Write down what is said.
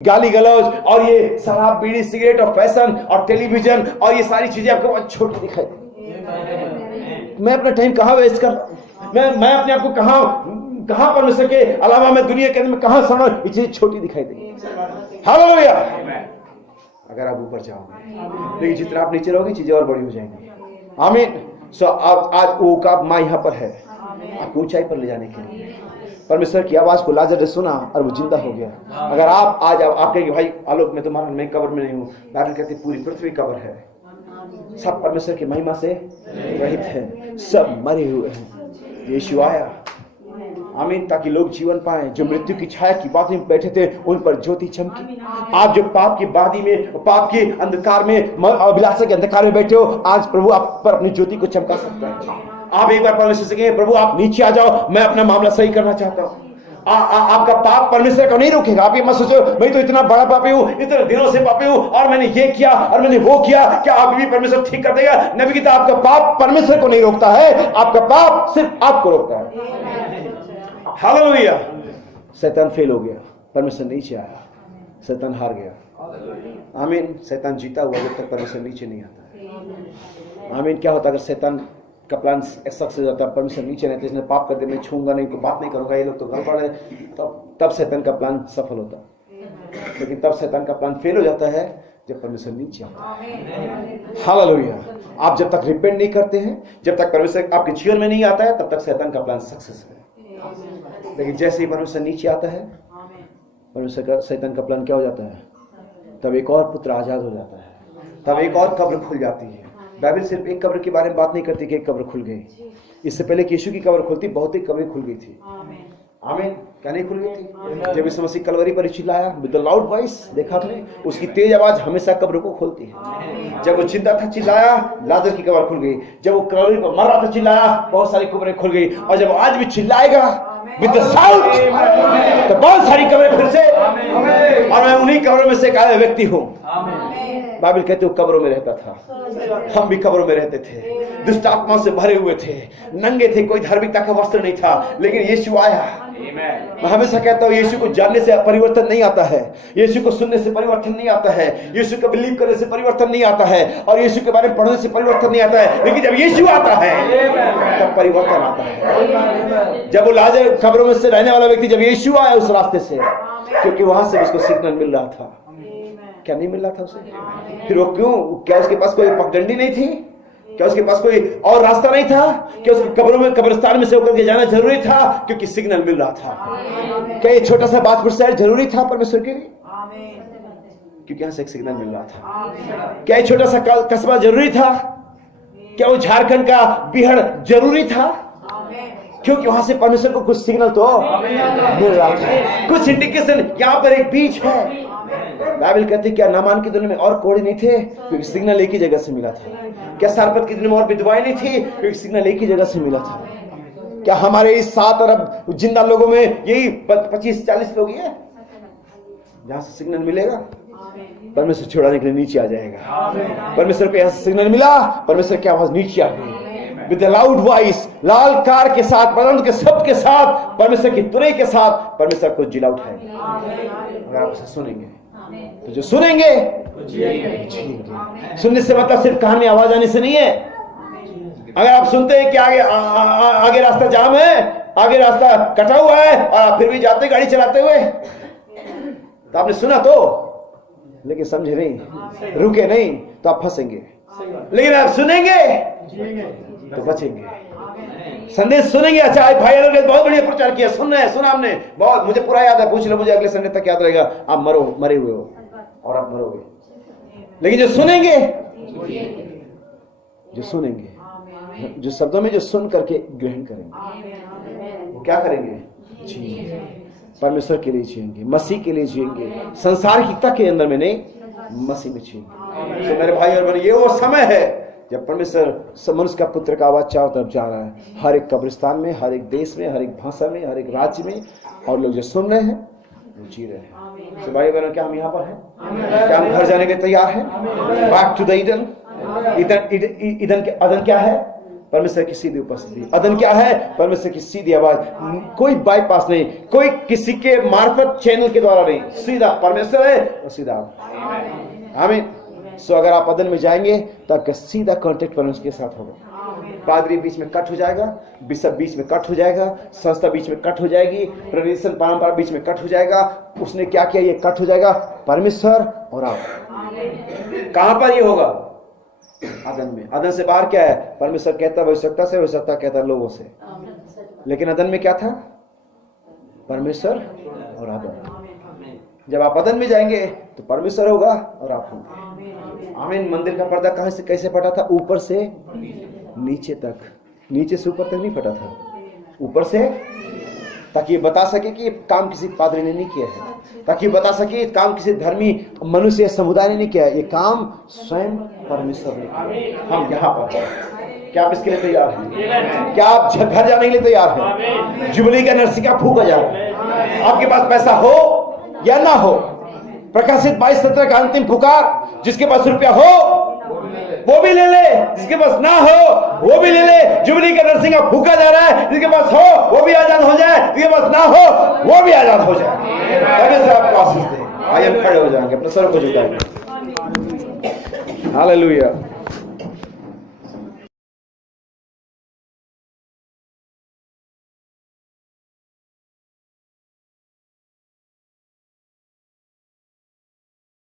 गाली गलौज और ये शराब बीड़ी सिगरेट और फैशन और टेलीविजन और ये सारी चीजें आपको बहुत छोटी दिखाई देती। मैं अपना टाइम कहाँ वेस्ट कर, मैं अपने आप को कहाँ परमेश्वर के अलावा मैं दुनिया के अंदर में कहाँ सड़ा, ये चीजें छोटी दिखाई देगी। हालेलुया। अगर आप ऊपर जाओगे, लेकिन जितना आप नीचे रहोगे चीजें और बड़ी हो जाएंगी। आमीन। सो आज वो का माँ यहाँ पर है आपको ऊंचाई पर ले जाने के लिए। परमेश्वर की आवाज को लाजर ने सुना और वो जिंदा हो गया। अगर आप आज आप कहेंगे भाई आलोक में तो मैं कब्र में नहीं हूँ, बाइबल कहती पूरी पृथ्वी कब्र है, सब परमेश्वर की महिमा से रहित है, सब मरे हुए हैं। यीशु आया, आमीन, ताकि लोग जीवन पाएं। जो मृत्यु की छाया की बादी में बैठे थे उन पर ज्योति चमकी। आप जो पाप की बादी में, पाप के अंधकार में, अभिलाषा के अंधकार में बैठे हो, आज प्रभु आप पर अपनी ज्योति को चमका सकता है। आप एक बार परमेश्वर से कहें प्रभु आप नीचे आ जाओ, मैं अपना मामला सही करना चाहता हूँ। आपका पाप परमेश्वर को नहीं रोकेगा। आप ये मत सोचो मैं तो इतना बड़ा पापी हूँ, इतने दिनों से पापी हूँ और मैंने ये किया और मैंने वो किया, क्या आप भी परमेश्वर ठीक कर देगा? नबी कहता आपका पाप परमेश्वर को नहीं रोकता है, आपका पाप सिर्फ आपको रोकता है। हालेलुया। शैतान फेल हो गया, परमेश्वर नीचे आया, शैतान हार गया। आमीन। शैतान जीता हुआ जब तक परमेश्वर नीचे नहीं आता। आमीन। क्या होता अगर शैतान का प्लान सक्सेस हो जाता, परमेश्वर नीचे रहते, इसने पाप कर दे, मैं छूंगा नहीं, कोई बात नहीं करूंगा, ये लोग तो गड़बड़ है, तब शैतान का प्लान सफल होता। लेकिन तब शैतान का प्लान फेल हो जाता है जब परमेश्वर नीचे आता है। हालेलुया। आप जब तक रिपेंट नहीं करते हैं, जब तक परमेश्वर आपके जीवन में नहीं आता है, तब तक शैतान का प्लान सक्सेस है। लेकिन जैसे ही परमेश्वर नीचे आता है, परमेश्वर का शैतान का प्लान क्या हो जाता है? तब एक और पुत्र आजाद हो जाता है, तब एक और कब्र खुल जाती है। बाइबल सिर्फ एक कब्र के बारे में बात नहीं करती कि एक कब्र खुल गई। इससे पहले कि यीशु की कब्र खुलती, बहुत ही कब्रें खुल गई थी। आमीन। क्या नहीं खुल गई थी? जब यीशु मसीह कलवरी पर चिल्लाया विद द लाउड वॉइस, देखा आपने, उसकी तेज आवाज हमेशा कब्र को खोलती है। जब वो जिंदा था चिल्लाया, लाजर की कब्र खुल गई। जब वो कलवरी पर मर रहा था चिल्लाया, बहुत सारी कब्रें खुल गई। और जब आज भी चिल्लाएगा विद द साउंड, तो बहुत सारी कब्रें फिर से। और मैं उन्हीं कब्रों में से एक व्यक्ति हूँ। बाइबल कहते हो कब्रों में रहता था, हम भी कब्रों में रहते थे, दुष्ट आत्माओं से भरे हुए थे, नंगे थे, कोई धार्मिकता का वस्त्र नहीं था। लेकिन यीशु आया। मैं हमेशा कहता हूँ यीशु को जानने से परिवर्तन नहीं आता है, यीशु को सुनने से परिवर्तन नहीं आता है, यीशु को बिलीव करने से परिवर्तन नहीं आता है, और यीशु के बारे में पढ़ने से परिवर्तन नहीं आता है। लेकिन जब यीशु आता है तब परिवर्तन आता है। जब वो लाजर कब्रों में से रहने वाला व्यक्ति, जब यीशु आया उस रास्ते से, क्योंकि वहां से उसको सिग्नल मिल रहा था। क्या नहीं मिल रहा था उसे? फिर वो क्यों? क्या उसके पास कोई पगडंडी नहीं थी? क्या उसके पास कोई और रास्ता नहीं था? क्या उसके कब्रों में, कब्रिस्तान में से होकर के जाना जरूरी था? क्योंकि सिग्नल मिल रहा था। क्या ये छोटा सा बातपुर शहर जरूरी था परमेश्वर के लिए? क्योंकि यहाँ से एक सिग्नल मिल रहा था। क्या ये छोटा सा कस्बा जरूरी था? क्या वो झारखंड का बिहार जरूरी था? क्योंकि वहां से परमेश्वर को कुछ सिग्नल तो मिल रहा था, कुछ इंडिकेशन। यहाँ पर एक बीच है। बाइबल कहती क्या नामान की दुनिया में और कोड़े नहीं थे? क्योंकि सिग्नल एक ही जगह से मिला था। क्या सारपत की दुनिया में और विधवाएं नहीं थी? क्योंकि सिग्नल एक ही जगह से मिला था। क्या हमारे इस 7 अरब जिंदा लोगों में यही 25-40 लोग हैं जहां से सिग्नल मिलेगा? परमेश्वर छुड़ाने के लिए नीचे आ जाएगा। परमेश्वर को ऐसा सिग्नल मिला, परमेश्वर की आवाज नीचे आ गई with loud voice, Lal car के साथ, परमेश्वर के शब्द के साथ, परमेश्वर की तुरई के साथ परमेश्वर को जिला उठाएगा। अगर आप उसे सुनेंगे तो जो सुनेंगे सुनने से मतलब सिर्फ कान में आवाज आने से नहीं है। अगर आप सुनते हैं कि आगे रास्ता जाम है, आगे रास्ता कटा हुआ है, और आप फिर भी जाते गाड़ी चलाते हुए, तो आपने सुना तो, लेकिन समझे नहीं, रुके नहीं, तो आप फंसेंगे। लेकिन आप सुनेंगे तो बचेंगे। संदेश सुनेंगे। अच्छा भाई ने बहुत बढ़िया प्रचार किया, सुना हमने बहुत, मुझे पूरा याद है, पूछ लो मुझे, अगले संडे तक याद रहेगा। आप मरे हुए हो और आप मरोगे। लेकिन जो सुनेंगे, जो शब्दों में जो सुन करके ग्रहण करेंगे, वो क्या करेंगे? जिएंगे, परमेश्वर के लिए जिएंगे, मसीह के लिए जिएंगे, संसारिकता के अंदर में नहीं, मसीह में जिएंगे। तो मेरे भाई और बहन, ये वो समय है जब परमेश्वर मनुष्य का पुत्र का आवाज चारों तरफ जा रहा है, हर एक कब्रिस्तान में, हर एक देश में, हर एक भाषा में, हर एक राज्य में, और लोग जो सुन रहे हैं वो जी रहे हैं। तो भाई बहनों, क्या हम यहाँ पर हैं? क्या हम घर जाने के तैयार हैं? Back to the Eden. Eden के अदन क्या है? परमेश्वर की सीधी उपस्थिति। अदन क्या है? परमेश्वर की सीधी आवाज, कोई बाईपास नहीं, कोई किसी के मार्फत चैनल के द्वारा नहीं, सीधा परमेश्वर है और सीधा आमीन। सो अगर आप अदन में जाएंगे तो आपका सीधा कांटेक्ट परमेश्वर के साथ होगा। पादरी बीच में कट हो जाएगा, बिशप बीच में कट हो जाएगा, संस्था बीच में कट हो जाएगी, ट्रेडिशन परंपरा बीच में कट हो जाएगा। उसने क्या किया? ये कट हो जाएगा, परमेश्वर और आप। कहां पर ये होगा? अदन में। अदन से बाहर क्या है? परमेश्वर कहता है भविष्यता से, भविष्यता कहता है लोगों से। लेकिन अदन में क्या था? परमेश्वर और अदन। जब आप अदन में जाएंगे तो परमेश्वर होगा और आप होंगे। आमीन। मंदिर का पर्दा कहां से कैसे फटा था? ऊपर से नीचे तक, नीचे से ऊपर तक नहीं फटा था, ऊपर से, ताकि ये बता सके कि ये काम किसी पादरी ने नहीं किया है, ताकि ये बता सके ये काम किसी धर्मी मनुष्य समुदाय ने नहीं किया है, ये काम स्वयं परमेश्वर ने किया। हम यहाँ पर हैं। क्या आप इसके लिए तैयार हैं? क्या आप घर जाने के लिए तैयार हैं? जुबली का नरसिका फूका जा रहा है। आपके पास पैसा हो या ना हो, प्रकाशित 22:17 का अंतिम पुकार, जिसके पास रुपया हो वो भी ले ले, जिसके पास ना हो वो भी ले ले। जुबली का नरसिंगा फूका जा रहा है, जिसके पास हो वो भी आजाद हो जाए, जिसके पास ना हो वो भी आजाद हो जाए। परमेश्वर आपको आशीष दे। आइए हम खड़े हो जाएंगे, अपने सर को झुकाएंगे। हालेलुया।